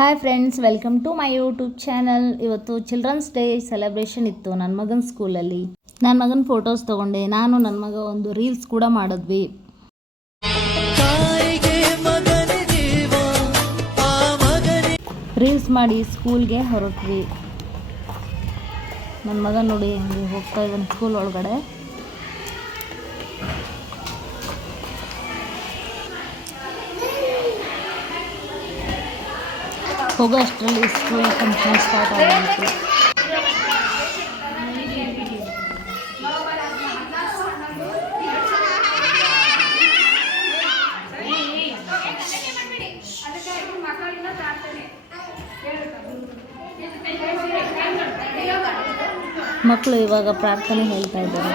Hi friends, welcome to my YouTube channel. ಇವತ್ತು children's day celebration ಇತ್ತು ನನ್ನ ಮಗನ ಸ್ಕೂಲಲ್ಲಿ. ನನ್ನ ಮಗನ ಫೋಟೋಸ್ ತೊಗೊಂಡೆ. ನಾನು ನನ್ನ ಮಗ ಒಂದು ರೀಲ್ಸ್ ಕೂಡ ಮಾಡಿದ್ವಿ. ರೀಲ್ಸ್ ಮಾಡಿ ಸ್ಕೂಲ್ಗೆ ಹೊರಟ್ವಿ. ನನ್ನ ಮಗ ನೋಡಿ ಹಂಗೆ ಹೋಗ್ತಾ ಇದ್ದಾನೆ ಸ್ಕೂಲ್ ಒಳಗಡೆ. ಹೋಗೋ ಅಷ್ಟರಲ್ಲಿ ಸ್ಕೂಲ್ ಫಂಕ್ಷನ್ ಸ್ಟಾರ್ಟ್ ಆಗಿತ್ತು. ಮಕ್ಕಳು ಇವಾಗ ಪ್ರಾರ್ಥನೆ ಹೇಳ್ತಾ ಇದ್ದಾರೆ.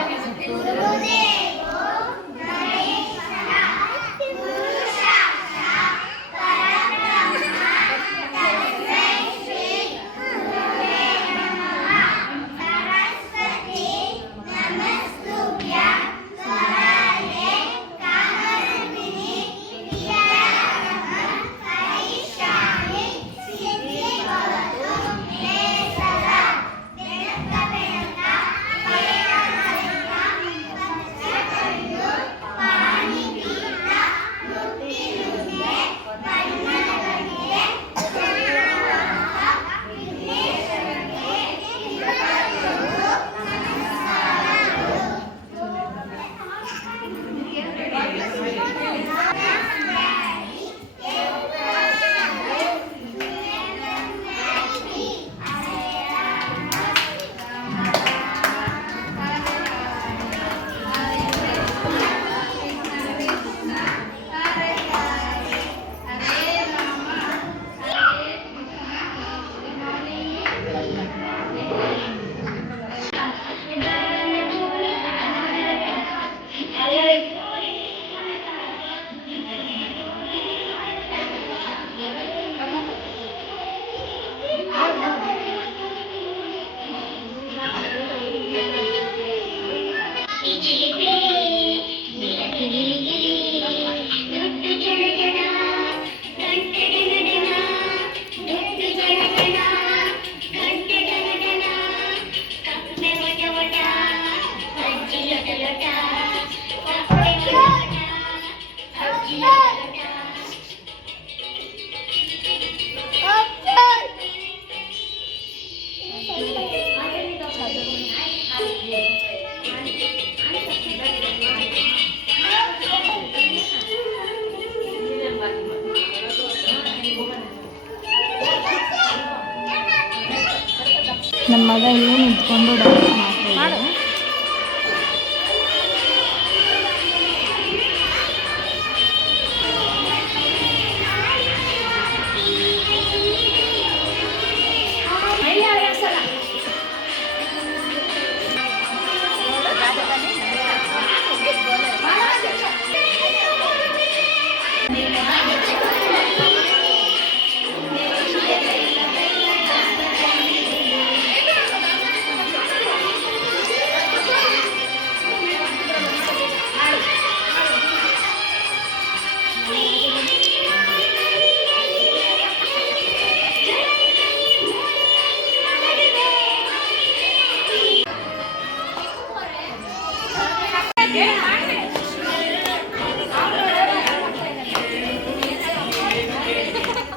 ನಮ್ಮ ಮಗ ಇಲ್ಲೇ ನಿಂತ್ಕೊಂಡು ಡ್ಯಾನ್ಸ್ ಮಾಡ್ತಾ ಇದ್ದಾನೆ.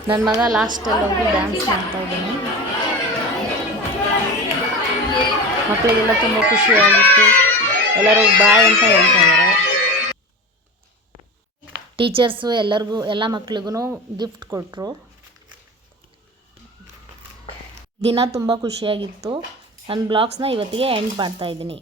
ನನ್ನ ಮಗ ಲಾಸ್ಟಲ್ಲಿ ಹೋಗಿ ಡ್ಯಾನ್ಸ್ ಮಾಡ್ತಾ ಇದ್ದಾನೆ. ಮಕ್ಕಳಿಗೆಲ್ಲ ತುಂಬ ಖುಷಿಯಾಗಿತ್ತು. ಎಲ್ಲರೂ ಬಾಯ್ ಅಂತ ಹೇಳ್ತಾ ಇದ್ದಾರೆ. ಟೀಚರ್ಸು ಎಲ್ಲರಿಗೂ ಎಲ್ಲ ಮಕ್ಳಿಗೂ ಗಿಫ್ಟ್ ಕೊಟ್ಟರು. ದಿನ ತುಂಬ ಖುಷಿಯಾಗಿತ್ತು. ನನ್ನ ಬ್ಲಾಗ್ಸ್ನ ಇವತ್ತಿಗೆ ಎಂಡ್ ಮಾಡ್ತಾಯಿದ್ದೀನಿ.